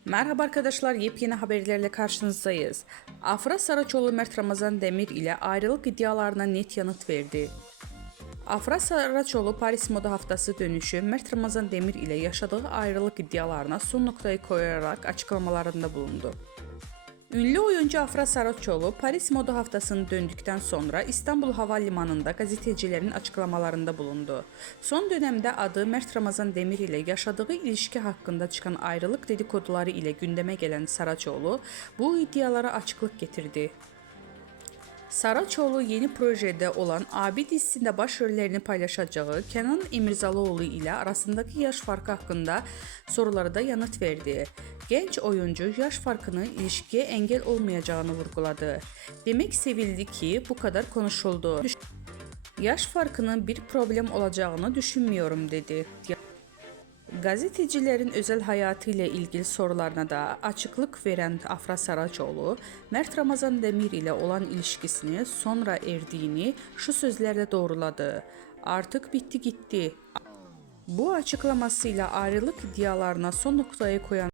Merhaba arkadaşlar, yepyeni haberlerle karşınızdayız. Afra Saraçoğlu Mert Ramazan Demir ile ayrılık iddialarına net yanıt verdi. Afra Saraçoğlu Paris Moda Haftası dönüşü Mert Ramazan Demir ile yaşadığı ayrılık iddialarına son noktayı koyarak açıklamalarında bulundu. Ünlü oyuncu Afra Saraçoğlu Paris Moda Haftası'nı döndükten sonra İstanbul Havalimanı'nda gazetecilerin açıklamalarında bulundu. Son dönemde adı Mert Ramazan Demir ile yaşadığı ilişki hakkında çıkan ayrılık dedikoduları ile gündeme gelen Saraçoğlu bu iddialara açıklık getirdi. Saraçoğlu yeni projede olan Abi dizisinde başrollerini paylaşacağı Kenan İmirzalıoğlu ile arasındaki yaş farkı hakkında sorulara da yanıt verdi. Genç oyuncu yaş farkının ilişkiye engel olmayacağını vurguladı. Demek sevildi ki bu kadar konuşuldu. Yaş farkının bir problem olacağını düşünmüyorum dedi. Gazetecilerin özel hayatı ile ilgili sorularına da açıklık veren Afra Saraçoğlu, Mert Ramazan Demir ile olan ilişkisini sonra erdiğini şu sözlerle doğruladı. Artık bitti gitti. Bu açıklamasıyla ayrılık iddialarına son noktayı koyan